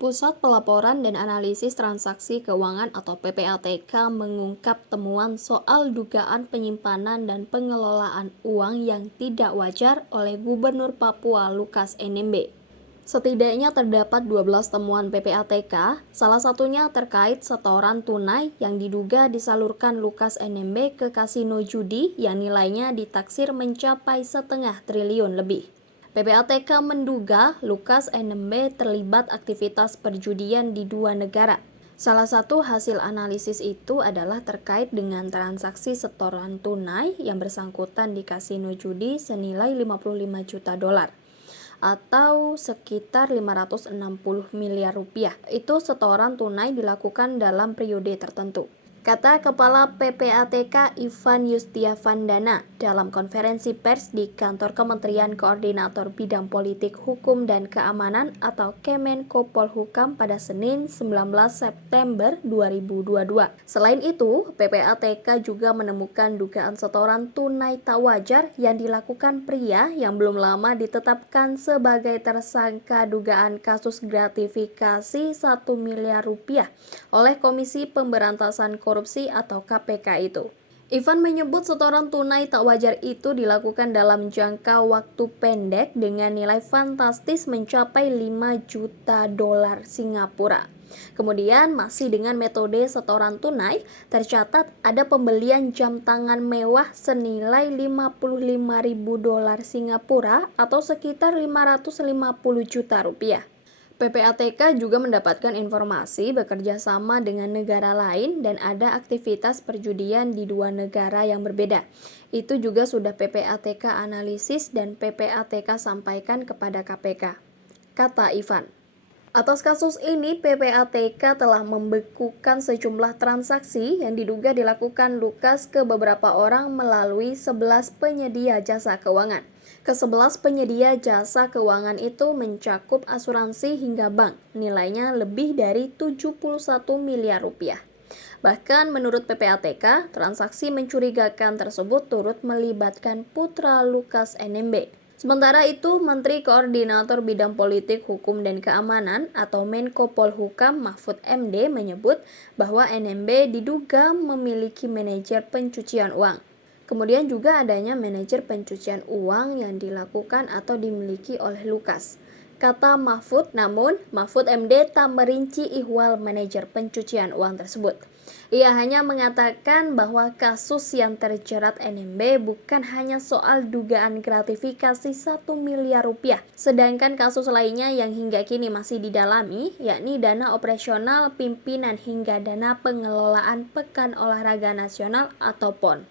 Pusat Pelaporan dan Analisis Transaksi Keuangan atau PPATK mengungkap temuan soal dugaan penyimpanan dan pengelolaan uang yang tidak wajar oleh Gubernur Papua Lukas NMB. Setidaknya terdapat 12 temuan PPATK, salah satunya terkait setoran tunai yang diduga disalurkan Lukas NMB ke kasino judi yang nilainya ditaksir mencapai 1,5 triliun lebih. PPATK menduga Lukas NMB terlibat aktivitas perjudian di 2 negara. Salah satu hasil analisis itu adalah terkait dengan transaksi setoran tunai yang bersangkutan di kasino judi senilai 55 juta dolar atau sekitar 560 miliar rupiah. Itu setoran tunai dilakukan dalam periode tertentu, kata Kepala PPATK Ivan Yustiavandana dalam konferensi pers di kantor Kementerian Koordinator Bidang Politik Hukum dan Keamanan atau Kemenko Polhukam pada Senin 19 September 2022. Selain itu, PPATK juga menemukan dugaan setoran tunai tak wajar yang dilakukan pria yang belum lama ditetapkan sebagai tersangka dugaan kasus gratifikasi 1 miliar rupiah oleh Komisi Pemberantasan Korupsi atau KPK itu. Ivan menyebut setoran tunai tak wajar itu dilakukan dalam jangka waktu pendek dengan nilai fantastis mencapai 5 juta dolar Singapura. Kemudian masih dengan metode setoran tunai, tercatat ada pembelian jam tangan mewah senilai 55.000 dolar Singapura atau sekitar 550 juta rupiah. PPATK juga mendapatkan informasi bekerja sama dengan negara lain dan ada aktivitas perjudian di 2 negara yang berbeda. Itu juga sudah PPATK analisis dan PPATK sampaikan kepada KPK, kata Ivan. Atas kasus ini, PPATK telah membekukan sejumlah transaksi yang diduga dilakukan Lukas ke beberapa orang melalui 11 penyedia jasa keuangan. Ke-11 penyedia jasa keuangan itu mencakup asuransi hingga bank, nilainya lebih dari 71 miliar rupiah. Bahkan menurut PPATK, transaksi mencurigakan tersebut turut melibatkan putra Lukas NMB. Sementara itu, Menteri Koordinator Bidang Politik Hukum dan Keamanan atau Menko Polhukam Mahfud MD menyebut bahwa NMB diduga memiliki manajer pencucian uang. Kemudian juga adanya manajer pencucian uang yang dilakukan atau dimiliki oleh Lukas, kata Mahfud. Namun, Mahfud MD tak merinci ihwal manajer pencucian uang tersebut. Ia hanya mengatakan bahwa kasus yang terjerat NMB bukan hanya soal dugaan gratifikasi 1 miliar rupiah, sedangkan kasus lainnya yang hingga kini masih didalami, yakni dana operasional pimpinan hingga dana pengelolaan Pekan Olahraga Nasional atau PON.